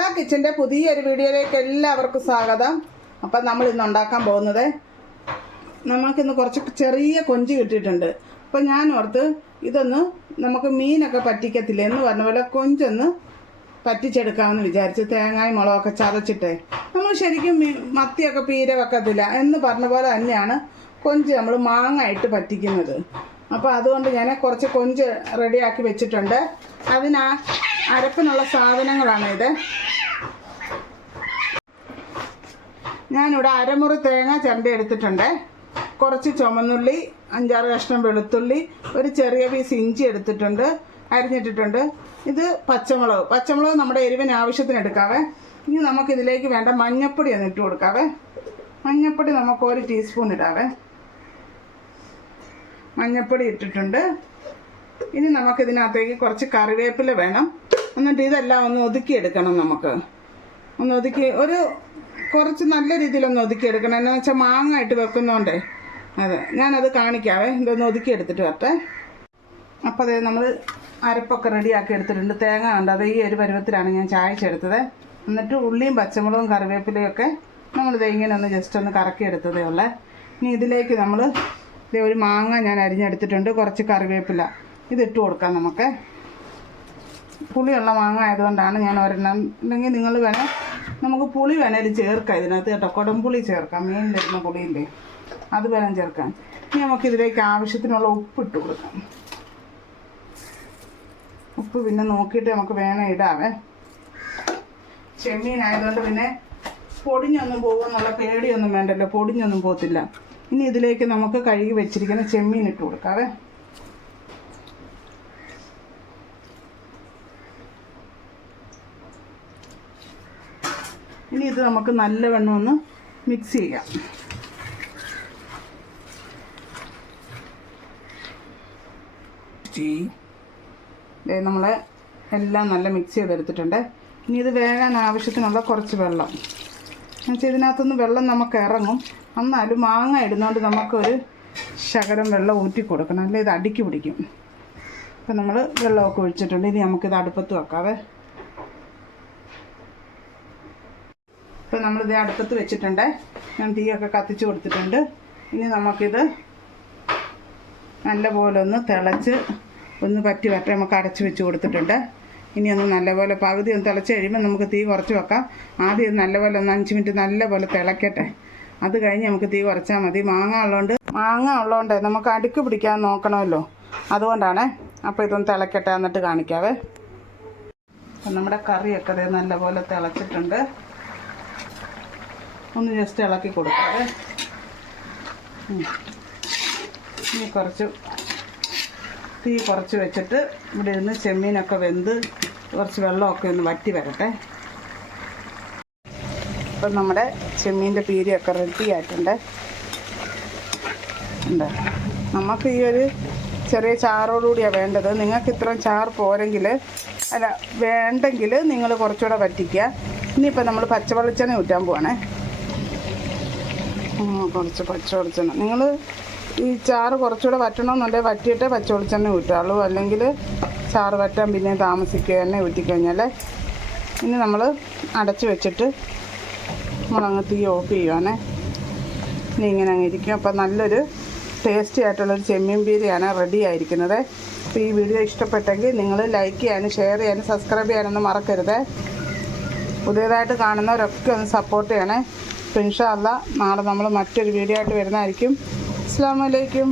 അമൃത കിച്ചൻ്റെ പുതിയൊരു വീഡിയോയിലേക്ക് എല്ലാവർക്കും സ്വാഗതം. അപ്പം നമ്മൾ ഇന്ന് ഉണ്ടാക്കാൻ പോകുന്നത്, നമുക്കിന്ന് കുറച്ച് ചെറിയ കൊഞ്ച് കിട്ടിയിട്ടുണ്ട്. അപ്പം ഞാൻ ഓർത്ത് ഇതൊന്ന് നമുക്ക് മീനൊക്കെ പറ്റിക്കത്തില്ല എന്ന് പറഞ്ഞ പോലെ കൊഞ്ചൊന്ന് പറ്റിച്ചെടുക്കാമെന്ന് വിചാരിച്ചു. തേങ്ങായും മുളകൊക്കെ ചതച്ചിട്ടേ നമ്മൾ ശരിക്കും മത്തിയൊക്കെ പീര വെക്കത്തില്ല എന്ന് പറഞ്ഞ പോലെ തന്നെയാണ് കൊഞ്ച് നമ്മൾ മാങ്ങ ഇട്ട് പറ്റിക്കുന്നത്. അപ്പോൾ അതുകൊണ്ട് ഞാൻ കുറച്ച് കൊഞ്ച് റെഡിയാക്കി വെച്ചിട്ടുണ്ട്. അതിനാ അരപ്പിനുള്ള സാധനങ്ങളാണ് ഇത്. ഞാനിവിടെ അരമുറി തേങ്ങ ചിരണ്ടി എടുത്തിട്ടുണ്ട്. കുറച്ച് ചുമന്നുള്ളി, 5-6 കഷ്ണം വെളുത്തുള്ളി, ഒരു ചെറിയ പീസ് ഇഞ്ചി എടുത്തിട്ടുണ്ട്, അരിഞ്ഞിട്ടിട്ടുണ്ട്. ഇത് പച്ചമുളക് നമ്മുടെ എരിവിന് ആവശ്യത്തിന് എടുക്കാവേ. ഇനി നമുക്കിതിലേക്ക് വേണ്ട മഞ്ഞൾപ്പൊടി ഒന്ന് ഇട്ട് കൊടുക്കാവേ. മഞ്ഞൾപ്പൊടി നമുക്ക് 1 ടീസ്പൂൺ ഇടാവേ. മഞ്ഞൾപ്പൊടി ഇട്ടിട്ടുണ്ട്. ഇനി നമുക്കിതിനകത്തേക്ക് കുറച്ച് കറിവേപ്പില വേണം. എന്നിട്ട് ഇതെല്ലാം ഒന്ന് ഒതുക്കിയെടുക്കണം. നമുക്ക് ഒന്ന് ഒതുക്കി കുറച്ച് നല്ല രീതിയിലൊന്ന് ഒതുക്കിയെടുക്കണം. എന്നാന്ന് വെച്ചാൽ മാങ്ങ ഇട്ട് വെക്കുന്നതുകൊണ്ടേ അതെ, ഞാനത് കാണിക്കാവേ. ഇതൊന്ന് ഒതുക്കിയെടുത്തിട്ട് വരട്ടെ. അപ്പോൾ അതേ നമ്മൾ അരപ്പൊക്കെ റെഡിയാക്കി എടുത്തിട്ടുണ്ട്. തേങ്ങ ഉണ്ട്, അത് ഈ ഒരു പരുവത്തിലാണ് ഞാൻ ചായച്ചെടുത്തത്. എന്നിട്ട് ഉള്ളിയും പച്ചമുളകും കറിവേപ്പിലയൊക്കെ നമ്മളിത് ഇങ്ങനെ ഒന്ന് ജസ്റ്റ് ഒന്ന് കറക്കിയെടുത്തതേ ഉള്ളേ. ഇനി ഇതിലേക്ക് നമ്മൾ ഒരു മാങ്ങ ഞാൻ അരിഞ്ഞെടുത്തിട്ടുണ്ട്, കുറച്ച് കറിവേപ്പില ഇതിട്ട് കൊടുക്കാം. നമുക്ക് പുളിയുള്ള മാങ്ങ ആയതുകൊണ്ടാണ് ഞാൻ ഒരെണ്ണം. അല്ലെങ്കിൽ നിങ്ങൾ നമുക്ക് പുളി വേണേലും ചേർക്കാം ഇതിനകത്ത് കേട്ടോ. കുടംപുളി ചേർക്കാം, മീനിലിരുന്ന പുളിയില്ലേ അത് വേണം ചേർക്കാൻ. ഇനി നമുക്കിതിലേക്ക് ആവശ്യത്തിനുള്ള ഉപ്പ് ഇട്ട് കൊടുക്കാം. ഉപ്പ് പിന്നെ നോക്കിയിട്ട് നമുക്ക് വേണം ഇടാവേ. ചെമ്മീനായതുകൊണ്ട് പിന്നെ പൊടിഞ്ഞൊന്നും പോകുമെന്നുള്ള പേടിയൊന്നും വേണ്ടല്ലോ, പൊടിഞ്ഞൊന്നും പോകത്തില്ല. ഇനി ഇതിലേക്ക് നമുക്ക് കഴുകി വെച്ചിരിക്കുന്ന ചെമ്മീൻ ഇട്ട് കൊടുക്കാവേ. ഇനി ഇത് നമുക്ക് നല്ലവണ്ണം ഒന്ന് മിക്സ് ചെയ്യാം. നമ്മളെ എല്ലാം നല്ല മിക്സ് ചെയ്തെടുത്തിട്ടുണ്ട്. ഇനി ഇത് വേകാൻ ആവശ്യത്തിനുള്ള കുറച്ച് വെള്ളം എന്നുവെച്ചാൽ ഇതിനകത്തുനിന്ന് വെള്ളം നമുക്ക് ഇറങ്ങും. എന്നാലും മാങ്ങ ഇടുന്നതുകൊണ്ട് നമുക്കൊരു ശകലം വെള്ളം ഊറ്റി കൊടുക്കണം, അല്ലെ ഇത് അടിക്ക് പിടിക്കും. അപ്പം നമ്മൾ വെള്ളമൊക്കെ ഒഴിച്ചിട്ടുണ്ട്. ഇനി നമുക്കിത് അടുപ്പത്ത് വെക്കാവേ. ഇപ്പം നമ്മളിത് അടുപ്പത്ത് വെച്ചിട്ടുണ്ട്. ഞാൻ തീയൊക്കെ കത്തിച്ച് കൊടുത്തിട്ടുണ്ട്. ഇനി നമുക്കിത് നല്ലപോലെ ഒന്ന് തിളച്ച് ഒന്ന് പറ്റി വരട്ടെ. നമുക്ക് അടച്ച് വെച്ച് കൊടുത്തിട്ടുണ്ട്. ഇനി ഒന്ന് നല്ലപോലെ പകുതി ഒന്ന് തിളച്ച് കഴിയുമ്പോൾ നമുക്ക് തീ കുറച്ച് വെക്കാം. ആദ്യം നല്ലപോലെ ഒന്ന് 5 മിനിറ്റ് നല്ലപോലെ തിളക്കട്ടെ. അത് കഴിഞ്ഞ് നമുക്ക് തീ കുറച്ചാൽ മതി. മാങ്ങ ഉള്ളതുകൊണ്ട് നമുക്ക് അടുക്ക് പിടിക്കാൻ നോക്കണമല്ലോ, അതുകൊണ്ടാണ്. അപ്പോൾ ഇതൊന്ന് തിളക്കട്ടെ, എന്നിട്ട് കാണിക്കാവേ. അപ്പം നമ്മുടെ കറിയൊക്കെ നല്ലപോലെ തിളച്ചിട്ടുണ്ട്. ഒന്ന് ജസ്റ്റ് ഇളക്കി കൊടുക്കാവേ. ഇനി തീ കുറച്ച് വെച്ചിട്ട് ഇവിടെ ഇരുന്ന് ചെമ്മീനൊക്കെ വെന്ത് കുറച്ച് വെള്ളമൊക്കെ ഒന്ന് വറ്റി വരട്ടെ. ഇപ്പം നമ്മുടെ ചെമ്മീൻ്റെ പീരിയൊക്കെ റെഡി ആയിട്ടുണ്ട്. നമുക്ക് ഈ ഒരു ചെറിയ ചാറോടുകൂടിയാണ് വേണ്ടത്. നിങ്ങൾക്ക് ഇത്രയും ചാറ് വേണ്ടെങ്കിൽ നിങ്ങൾ കുറച്ചുകൂടെ വറ്റിക്കുക. ഇനിയിപ്പോൾ നമ്മൾ പച്ചവെളിച്ചെണ്ണ ഊറ്റാൻ പോവാണേ. കുറച്ച് പച്ചവെളിച്ചെണ്ണ, നിങ്ങൾ ഈ ചാറ് കുറച്ചുകൂടെ വറ്റണമെന്നുണ്ടെങ്കിൽ വറ്റിയിട്ടേ പച്ചവെളിച്ചെണ്ണ ഊറ്റാളൂ. അല്ലെങ്കിൽ ചാറ് വറ്റാൻ പിന്നെ താമസിക്കുക തന്നെ ഊറ്റിക്കഴിഞ്ഞാൽ. ഇനി നമ്മൾ അടച്ച് വെച്ചിട്ട് നമ്മളങ്ങ് തീ ഓഫ് ചെയ്യുവാണേ. ഇനി ഇങ്ങനെ അങ്ങ് ഇരിക്കും. അപ്പോൾ നല്ലൊരു ടേസ്റ്റി ആയിട്ടുള്ളൊരു ചെമ്മീൻ പീരയാണ് റെഡി ആയിരിക്കുന്നത്. അപ്പോൾ ഈ വീഡിയോ ഇഷ്ടപ്പെട്ടെങ്കിൽ നിങ്ങൾ ലൈക്ക് ചെയ്യാനും ഷെയർ ചെയ്യാനും സബ്സ്ക്രൈബ് ചെയ്യാനൊന്നും മറക്കരുത്. പുതിയതായിട്ട് കാണുന്നവരൊക്കെ ഒന്ന് സപ്പോർട്ട് ചെയ്യണേ. അപ്പോൾ ഇൻഷാ അല്ലാഹ് നാളെ നമ്മൾ മറ്റൊരു വീഡിയോ ആയിട്ട് വരുന്നതായിരിക്കും. അസ്സലാമു അലൈക്കും.